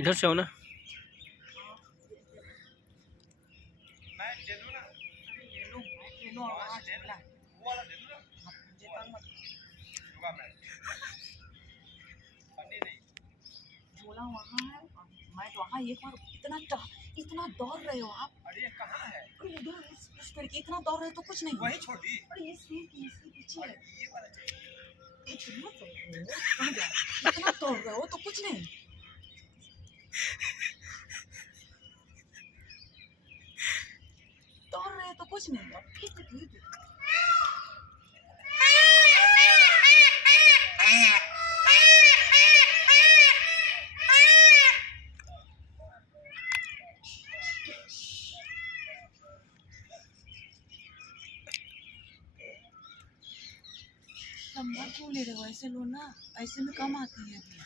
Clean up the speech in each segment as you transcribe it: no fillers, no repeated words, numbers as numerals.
इधर से हो ना। मैं ले लूं ना। अरे ले लो आवाज बोला वो वाला ले लूं ना। मुझे तंग मत योगा मैट। फनी नहीं। बोला वहाँ है मैं तो वहाँ एक बार इतना दौड़ रहे हो आप। अरे ये कहाँ है? अरे इधर उस पेड़ के इतना दौड़ रहे हो तो कुछ नहीं। वही छोड़ दी। अरे इसके पीछे है। ये वाला चाहिए। इतना दौड़ रहे हो कहाँ गया? इतना दौड़ रहे हो तो कुछ नहीं। दौड़ रहे हो तो कुछ नहीं। लंबा क्यों ले रहे हो? ऐसे लो ना, ऐसे में कम आती है अभी।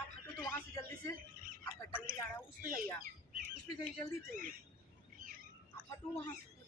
आप हटो तो वहाँ से जल्दी से। आपका टंगड़ी जा रहा है, उस पे जाइए, आप उस पे जाइए जल्दी चाहिए। आप हटो वहाँ से।